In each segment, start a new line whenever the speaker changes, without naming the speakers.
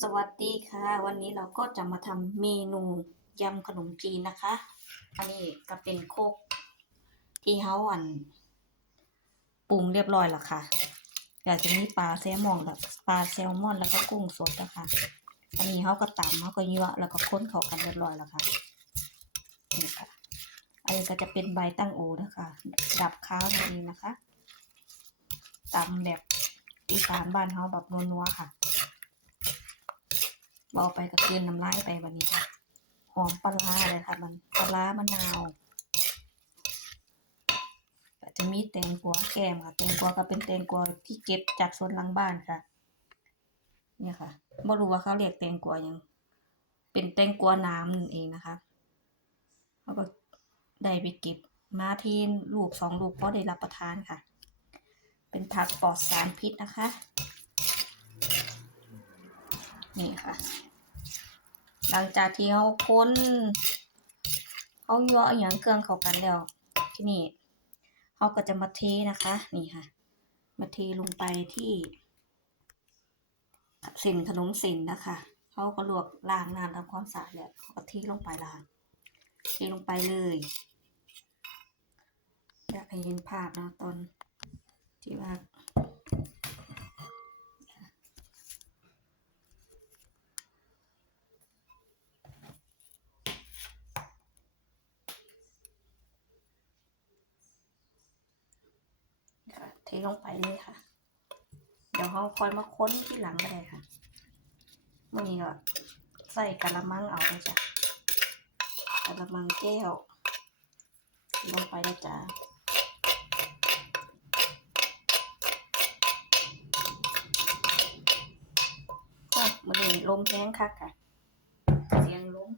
สวัสดีค่ะ วันนี้เราก็จะมาทำเมนูยำขนมจีนนะคะ อันนี้ก็เป็นโคกที่เฮาอันปรุงเรียบร้อยแล้วค่ะอยากจะมีปลาแซลมอนกับปลาแซลมอนแล้วก็กุ้งสดนะคะอันนี้เฮาก็ตำเฮาก็ยั่วแล้วก็ค้นเข้ากันเรียบร้อยแล้วค่ะนี่ค่ะ อันนี้ก็จะเป็นใบตั้งโอนะคะ ดับข้าวนั่นเองนะคะตำแบบอีสานบ้านเฮาแบบนัวๆค่ะ เบาไปกับเกลืนน้ำลายไปวันนี้ค่ะหอมปลาร้าเลยค่ะ มันปลาร้ามะนาวจะมีแตงกวาแกมค่ะแตงกวาก็เป็นแตงกวาที่เก็บจากสวนหลังบ้านค่ะ เนี่ยค่ะไม่รู้ว่าเขาเรียกแตงกวายัง เป็นแตงกวาน้ำนั่นเองนะคะเขาก็ได้ไปเก็บมาทีลูกสองลูกพอได้รับประทานค่ะ เป็นผักปลอดสารพิษนะคะ นี่ค่ะ หลังจากที่เขาค้นเขายั่วอย่างเครื่องเข้ากันแล้ว ที่นี่เขาก็จะมาเทนะคะ นี่ค่ะ มาเทลงไปที่เส้นขนมเส้นนะคะเขาก็ลวกล้างน้ำทำความสะอาดแล้วเขาก็เทลงไปล้างเทลงไปเลยอยากให้เห็นภาพนะตอนที่ว่า ค่ะเทลงไปเลยค่ะ เดี๋ยวเขาคอยมาค้นที่หลังก็ได้ค่ะมื่อนี้ก็ใส่กะละมังเอาเลยจ้ะกะละมังแก้ว ลงไปเลยจ้ะก็มื่อนี้ลมแห้งคักค่ะ เสียงลม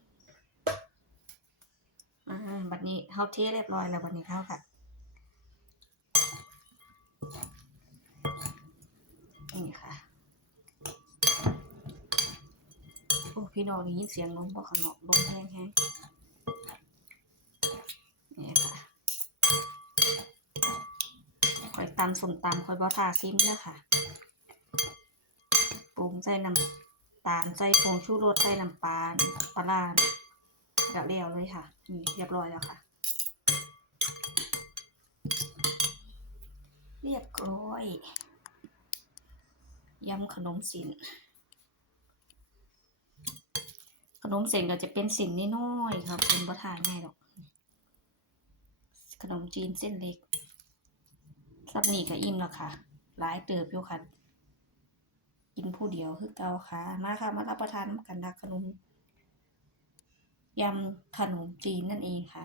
อ่าบัดนี้เขาเทเรียบร้อยแล้วบัดนี้เขาค่ะ นี่ค่ะ โอ้ พี่น้องได้ยินเสียงลมบ่ข้างนอกลมแห้งแห้งนี่ค่ะคอยตำส้มตำคอยบ่ทาซิมเด้อค่ะปรุงใส่น้ำตาลใส่ผงชูรสใส่น้ำปลาปลาร้าเรียวเลยค่ะนี่เรียบร้อยแล้วค่ะ เรียบร้อยยำขนมสิน ขนมเส้นก็จะเป็นสินน้อยๆครับเป็นบะทานง่ายหรอก ขนมจีนเส้นเล็กสับหนี่ก็อิ่มแล้วค่ะ หลายเติบอยู่ค่ะ กินผู้เดียวคือเกาค่ะ มาค่ะ มารับประทานกันนะขนมยำขนมจีนนั่นเองค่ะ